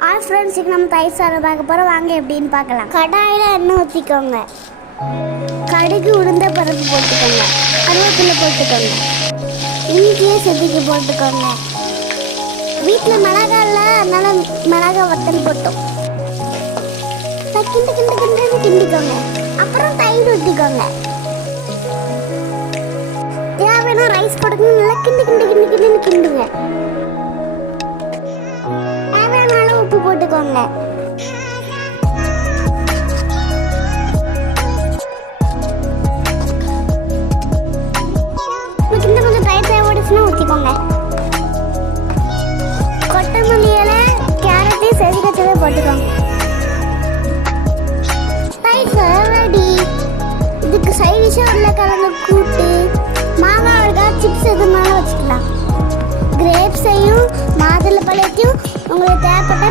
ஃப்ரெண்ட்ஸுக்கு நம்ம தயிர் சாதம் பார்க்க போகிறோம். வாங்க எப்படின்னு பார்க்கலாம். கடாயில் எண்ணெய் ஊற்றிக்கோங்க. கடுகு உளுந்த பருப்பு போட்டுக்கோங்க. கருவேப்பிலை போட்டுக்கோங்க. இஞ்சியை செதுக்கி போட்டுக்கோங்க. வீட்டில் மிளகா இல்லை, அதனால மிளகா வத்தல் போட்டோம். கிண்டு கிண்டு கிண்டுன்னு கிண்டிக்கோங்க. அப்புறம் தயிர் ஊற்றிக்கோங்க. தேவையான ரைஸ் போட்டுக்கோங்க. நல்லா கிண்டு கிண்டு கிண்டு கிண்டுன்னு கிண்டுங்க. உப்பு போட்டுக்கோங்க. கொஞ்சம் ட்ரை ஓடிச்சுன்னா ஊற்றிக்கோங்க. கொத்தமல்லி இலை, கேரட்டையும் செடி கச்சவே போட்டுக்கோங்க. தயிர் ரெடி. இதுக்கு சைடிஷாக உருளைக்கிழங்கு கூட்டு, மாங்காய் இருக்கா, சிப்ஸ் எது மேலே வச்சுக்கலாம். கிரேப்ஸையும் மாதுளை பழத்தையும் உங்களுக்கு தேவைப்பட்ட